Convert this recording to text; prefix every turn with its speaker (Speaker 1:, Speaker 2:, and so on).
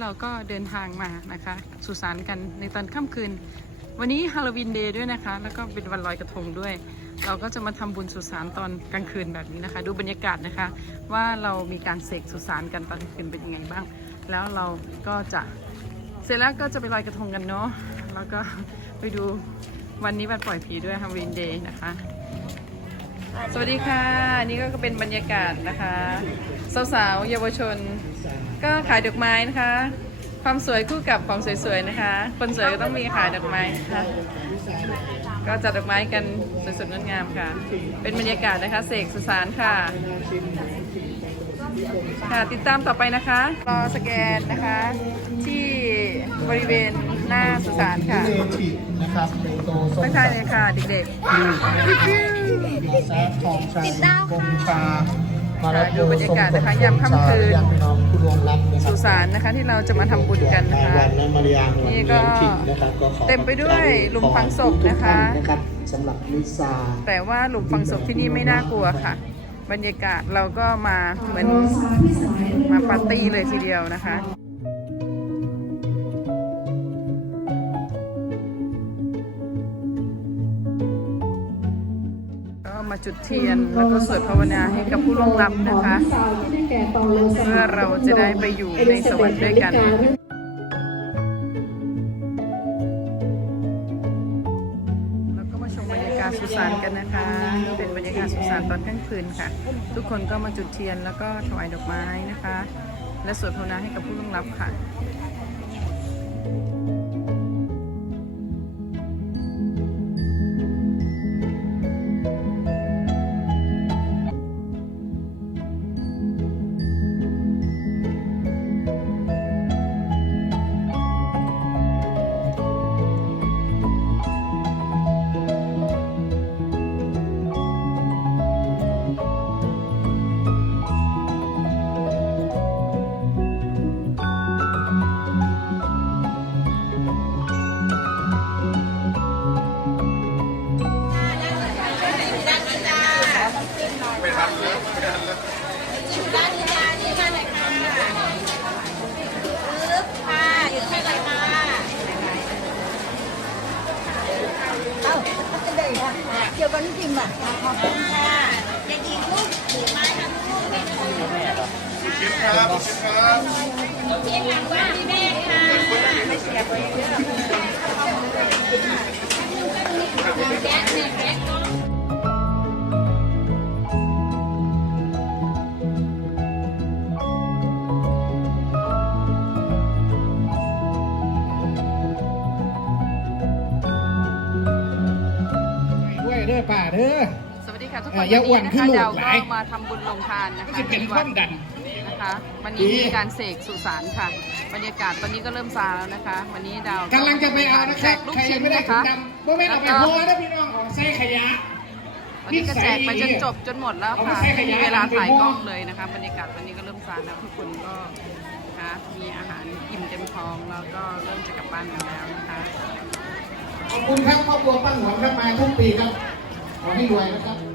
Speaker 1: เราก็เดินทางมานะคะสุสานกันในตอนค่ำคืน วันนี้ฮาโลวีนเดย์ด้วยนะคะ แล้วก็เป็นวันลอยกระทงด้วย เราก็จะมาทำบุญสุสานตอนกลางคืนแบบนี้นะคะ ดูบรรยากาศนะคะ ว่าเรามีการเสกสุสานกันตอนกลางคืนเป็นยังไงบ้าง แล้วเราก็จะเสร็จแล้วก็จะไปลอยกระทงกันเนาะแล้วก็ไปดูวันนี้วันปล่อยผีด้วยฮาโลวีนเดย์นะคะ สวัสดีค่ะนี่ก็เป็นบรรยากาศนะคะ สาวๆเยาวชน ก็ขายดอกไม้นะคะ ความสวยคู่กับของสวยๆนะคะ คนสวยก็ต้องมีขายดอกไม้นะคะก็จัดดอกไม้กันสวยๆงดงามค่ะ เป็นบรรยากาศนะคะเสกสสานค่ะ ค่ะติดตามต่อไปนะคะรอสแกนนะคะ ที่บริเวณ หน้าสุสานค่ะ
Speaker 2: เนทีฟนะครับเป็นโตส้ม
Speaker 1: ไม่ใช่เลยค่ะเด็ก
Speaker 2: มาแซดทองชัยกงชามารับ
Speaker 1: ดูบรรยากาศนะคะยามค่ำคืน
Speaker 2: ญาติพี่น้องผู้ร่วมรับนะ
Speaker 1: ๆ
Speaker 2: ครั
Speaker 1: สุ
Speaker 2: บ
Speaker 1: สานนะคะที่เราจะมาทำบุญกันนะคะ
Speaker 2: วันและมาริยาหน่วย
Speaker 1: นี่ก็
Speaker 2: เลี้ยงถิ่นนะครับก็ขอ
Speaker 1: เต็มไปด้วยหลุมฝังศพนะคะ
Speaker 2: ทุกท่านนะครับสำหรับลิซ่า
Speaker 1: แต่ว่าหลุมฝังศพที่นี่ไม่น่ากลัวค่ะ บรรยากาศเราก็มาเหมือนมาปาร์ตี้เลยทีเดียวนะคะ จุดเทียน แล้วก็สวดภาวนาให้กับผู้ล่วงลับนะคะเพื่อเราจะได้ไปอยู่ในสวรรค์ด้วยกันแล้วก็มาชมบรรยากาศสุสานกันนะคะเป็นบรรยากาศสุสานตอนกลางคืนค่ะ ทุกคนก็มาจุดเทียนแล้วก็ถวายดอกไม้นะคะ และสวดภาวนาให้กับผู้ล่วงลับค่ะ
Speaker 3: เกี่ยวกับนี่จริงป่ะขอบคุณค่ะอย่ายิงลูกถือไม้ทำลูกไม่ถูกคิดครับคิดครับคิดหลังว่าที่แม่ค่ะไม่เสียไปเยอะ
Speaker 4: เด้อป่าเด้อ
Speaker 1: สวัสดีค่ะทุกค
Speaker 4: เอ่อนอย่าอ้วน
Speaker 1: วั
Speaker 4: ขึ้
Speaker 1: นี้
Speaker 4: น
Speaker 1: นะคะ
Speaker 4: ลูก
Speaker 1: เรา
Speaker 4: หลาย
Speaker 1: ก็มาทำบุญลงทานนะคะ
Speaker 4: จะเป็น
Speaker 1: ที่
Speaker 4: ค
Speaker 1: วั
Speaker 4: วา
Speaker 1: ด
Speaker 4: มดัน
Speaker 1: นะคะวันนี้
Speaker 4: ดี
Speaker 1: มีการเสกสุสานค่ะ บรรยากาศตอนนี้ก็เริ่มซาแล้วนะคะ วันนี้ดาว
Speaker 4: กำลังจะไปเอานะค
Speaker 1: แจ
Speaker 4: รับ
Speaker 1: กลูก
Speaker 4: ใครยั
Speaker 1: ชิ้
Speaker 4: ง
Speaker 1: น
Speaker 4: ไม่ได้
Speaker 1: นะ
Speaker 4: ถุ
Speaker 1: คะ
Speaker 4: งดำบ่แม่นเอาไป
Speaker 1: แล้วก็
Speaker 4: โพสนะพี่น้องเอาใส่ขยะ
Speaker 1: วันนี้ก็แจกไปจนจบจนหมดแล้วค่ะ
Speaker 4: เอาไปใช้ข
Speaker 1: มี
Speaker 4: ยะ
Speaker 1: เวลาถ่าย
Speaker 4: ไปโพส
Speaker 1: กล้องเลยนะคะ บรรยากาศวันนี้ก็เริ่มซาแล้วทุกคนก็นะคะมีอาหารอิ่มเต็มท้องแล้วก็เริ่มจะกลับบ้านกันแล้วนะคะ
Speaker 4: ขอบคุณครับครอบครัวป้าหนวมครับมาทุกปีครับ ขอให้รวยนะครับ